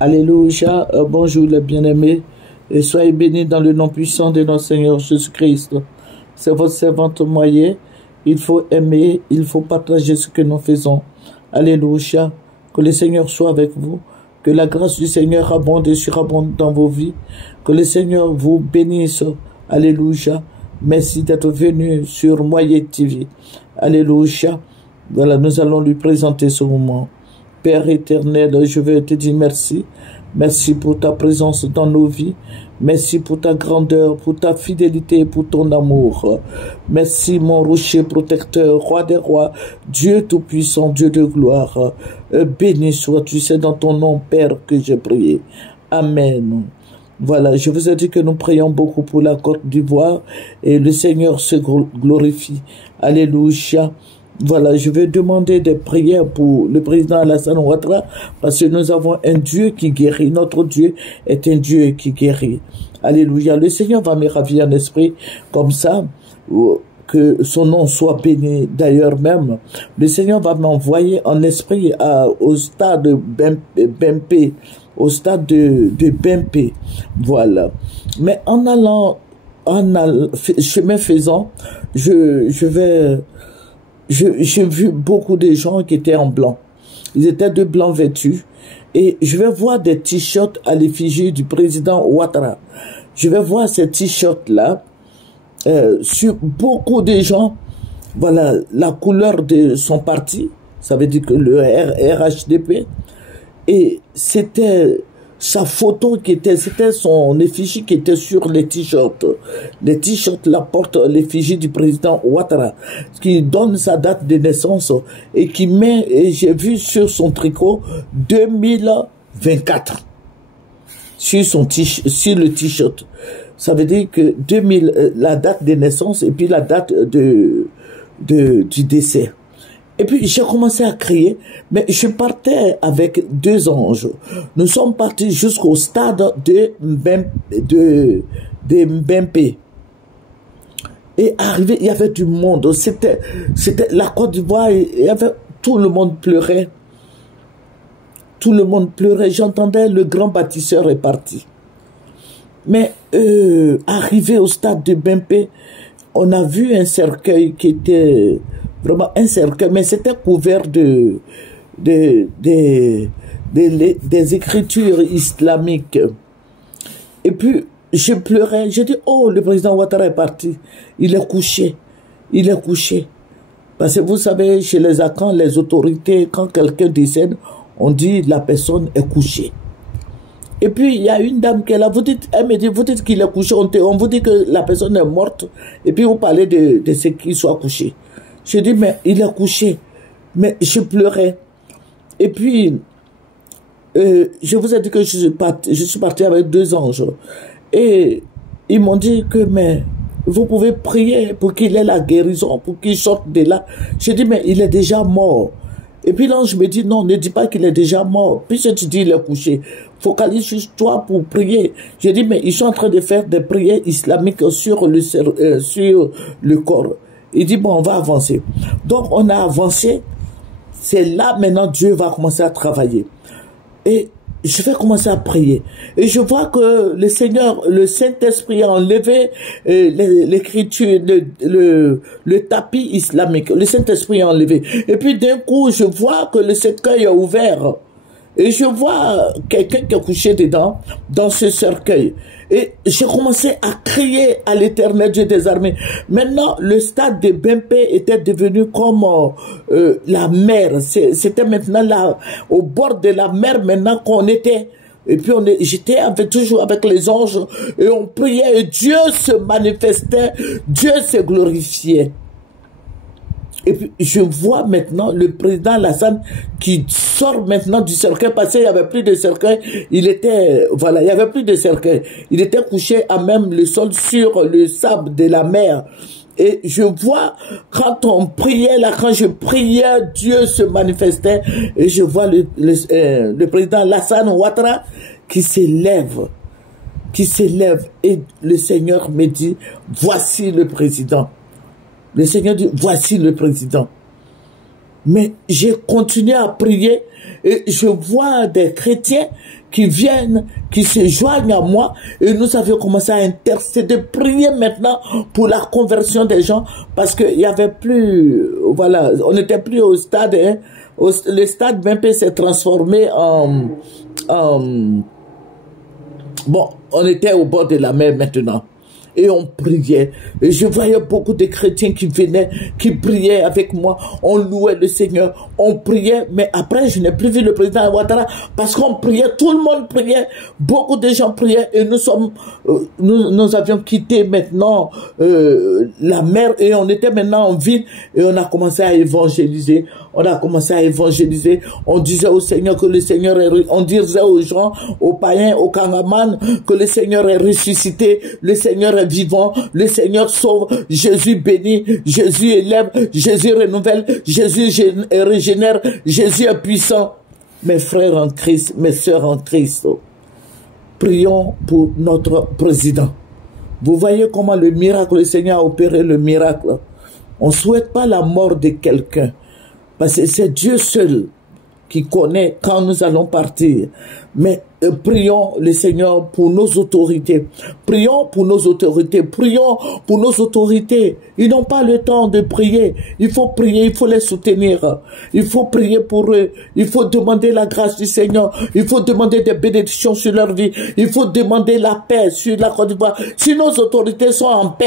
Alléluia. Bonjour les bien-aimés et soyez bénis dans le nom puissant de notre Seigneur Jésus-Christ. C'est votre servante Moyen. Il faut aimer, il faut partager ce que nous faisons. Alléluia. Que le Seigneur soit avec vous. Que la grâce du Seigneur abonde et surabonde dans vos vies. Que le Seigneur vous bénisse. Alléluia. Merci d'être venu sur Moyen TV. Alléluia. Voilà, nous allons lui présenter ce moment. Père éternel, je veux te dire merci. Merci pour ta présence dans nos vies. Merci pour ta grandeur, pour ta fidélité, pour ton amour. Merci mon rocher protecteur, roi des rois, Dieu tout-puissant, Dieu de gloire. Béni sois-tu, c'est dans ton nom, Père, que j'ai prié. Amen. Voilà, je vous ai dit que nous prions beaucoup pour la Côte d'Ivoire et le Seigneur se glorifie. Alléluia. Voilà, je vais demander des prières pour le président Alassane Ouattara parce que nous avons un Dieu qui guérit. Notre Dieu est un Dieu qui guérit. Alléluia. Le Seigneur va me ravir en esprit comme ça, que son nom soit béni. D'ailleurs même, le Seigneur va m'envoyer en esprit au stade de Bempé, au stade de Bempé. Voilà. Mais chemin faisant, j'ai vu beaucoup de gens qui étaient en blanc. Ils étaient de blanc vêtus. Et je vais voir des t-shirts à l'effigie du président Ouattara. Je vais voir ces t-shirts-là sur beaucoup de gens. Voilà, la couleur de son parti. Ça veut dire que le RHDP. Et c'était sa photo c'était son effigie qui était sur les t-shirts. Les t-shirts la portent l'effigie du président Ouattara, qui donne sa date de naissance et qui met, et j'ai vu sur son tricot, 2024. Sur le t-shirt. Ça veut dire que la date de naissance et puis la date du décès. Et puis j'ai commencé à crier, mais je partais avec 2 anges. Nous sommes partis jusqu'au stade de Bempé. Et arrivé, il y avait du monde. C'était la Côte d'Ivoire, tout le monde pleurait. Tout le monde pleurait. J'entendais le grand bâtisseur est parti. Mais arrivé au stade de Bempé, on a vu un cercueil qui était vraiment un cercueil, mais c'était couvert des écritures islamiques. Et puis, je pleurais. J'ai dit, oh, le président Ouattara est parti. Il est couché. Il est couché. Parce que vous savez, chez les Akans, les autorités, quand quelqu'un décède, on dit la personne est couchée. Et puis, il y a une dame qui est là, elle me dit, vous dites qu'il est couché, on vous dit que la personne est morte, et puis vous parlez de ce qu'il soit couché. Je dis, mais il est couché. Mais je pleurais. Et puis, je vous ai dit que je suis parti avec 2 anges. Et ils m'ont dit que, mais vous pouvez prier pour qu'il ait la guérison, pour qu'il sorte de là. Je dis, mais il est déjà mort. Et puis l'ange me dit, non, ne dis pas qu'il est déjà mort. Puisque tu dis qu'il est couché, focalise sur toi pour prier. Je dis, mais ils sont en train de faire des prières islamiques sur le corps. Il dit, bon, on va avancer. Donc, on a avancé. C'est là, maintenant, Dieu va commencer à travailler. Et je vais commencer à prier. Et je vois que le Seigneur, le Saint-Esprit a enlevé l'écriture, le tapis islamique. Le Saint-Esprit a enlevé. Et puis, d'un coup, je vois que le cercueil est ouvert. Et je vois quelqu'un qui est couché dedans, dans ce cercueil. Et j'ai commencé à crier à l'Éternel Dieu des armées. Maintenant, le stade de Bempé était devenu comme la mer. C'était maintenant là, au bord de la mer, maintenant qu'on était. Et puis j'étais toujours avec les anges et on priait et Dieu se manifestait, Dieu se glorifiait. Et puis, je vois maintenant le président Alassane qui sort maintenant du cercueil parce qu'il n'y avait plus de cercueil. Il y avait plus de cercueil. Il était couché à même le sol sur le sable de la mer. Et je vois, quand on priait là, quand je priais, Dieu se manifestait. Et je vois le président Alassane Ouattara qui s'élève. Et le Seigneur me dit, voici le président. Le Seigneur dit, voici le président. Mais j'ai continué à prier et je vois des chrétiens qui viennent, qui se joignent à moi, et nous avions commencé à intercéder, prier maintenant pour la conversion des gens, parce qu'il y avait plus, voilà, on n'était plus au stade, hein, le stade même s'est transformé bon, on était au bord de la mer maintenant. Et on priait. Et je voyais beaucoup de chrétiens qui venaient, qui priaient avec moi. On louait le Seigneur. On priait. Mais après, je n'ai plus vu le président Ouattara parce qu'on priait. Tout le monde priait. Beaucoup de gens priaient. Et nous avions quitté maintenant la mer et on était maintenant en ville et on a commencé à évangéliser. On a commencé à évangéliser. On disait au Seigneur que le Seigneur on disait aux gens, aux païens, aux kangamans, que le Seigneur est ressuscité, le Seigneur est vivant, le Seigneur sauve, Jésus bénit, Jésus élève, Jésus renouvelle, Jésus régénère, Jésus est puissant. Mes frères en Christ, mes sœurs en Christ, prions pour notre président. Vous voyez comment le miracle, le Seigneur a opéré le miracle. On ne souhaite pas la mort de quelqu'un. Parce que c'est Dieu seul qui connaît quand nous allons partir. Mais prions le Seigneur pour nos autorités. Prions pour nos autorités. Prions pour nos autorités. Ils n'ont pas le temps de prier. Il faut prier, il faut les soutenir. Il faut prier pour eux. Il faut demander la grâce du Seigneur. Il faut demander des bénédictions sur leur vie. Il faut demander la paix sur la Côte d'Ivoire. Si nos autorités sont en paix,